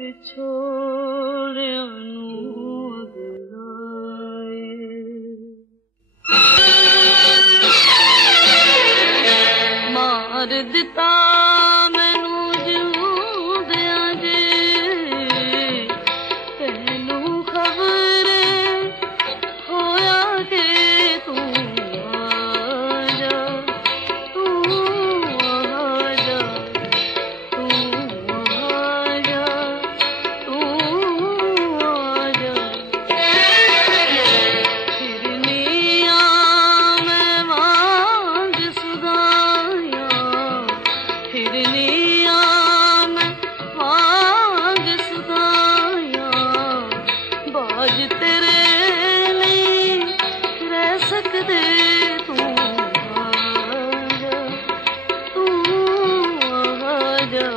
ਵਿਛੋੜਿਆਂ ਨੂੰ ਅਗਲਾਏ। ਮਾਰ ਦਿੱਤਾ ਮੈਨੂੰ ਜਿਉਂਦਿਆਂ ਜੇ, ਤੈਨੂੰ ਖਬਰ ਹੋਇਆ ਕਿ ਤੂੰ ਆ ਜਾ, ਤੂੰ ਆ ਜਾ, ਤੂੰ ਆ ਜਾ, ਤੂੰ ਆ ਜਾ। ਫਿਰਨੀਆਂ ਮੈਂ ਵਾਂਗ ਸੁਦਾਇਆ, ਫਿਰਨੀਆਂ ਮੈਂ ਵਾਂਗ ਸੁਦਾਇਆ, ਬਾਜ ਤੇਰੇ ਲਈ ਰਹਿ ਸਕਦੇ, ਤੂੰ ਆ ਜਾ, ਤੂੰ ਆ ਜਾ।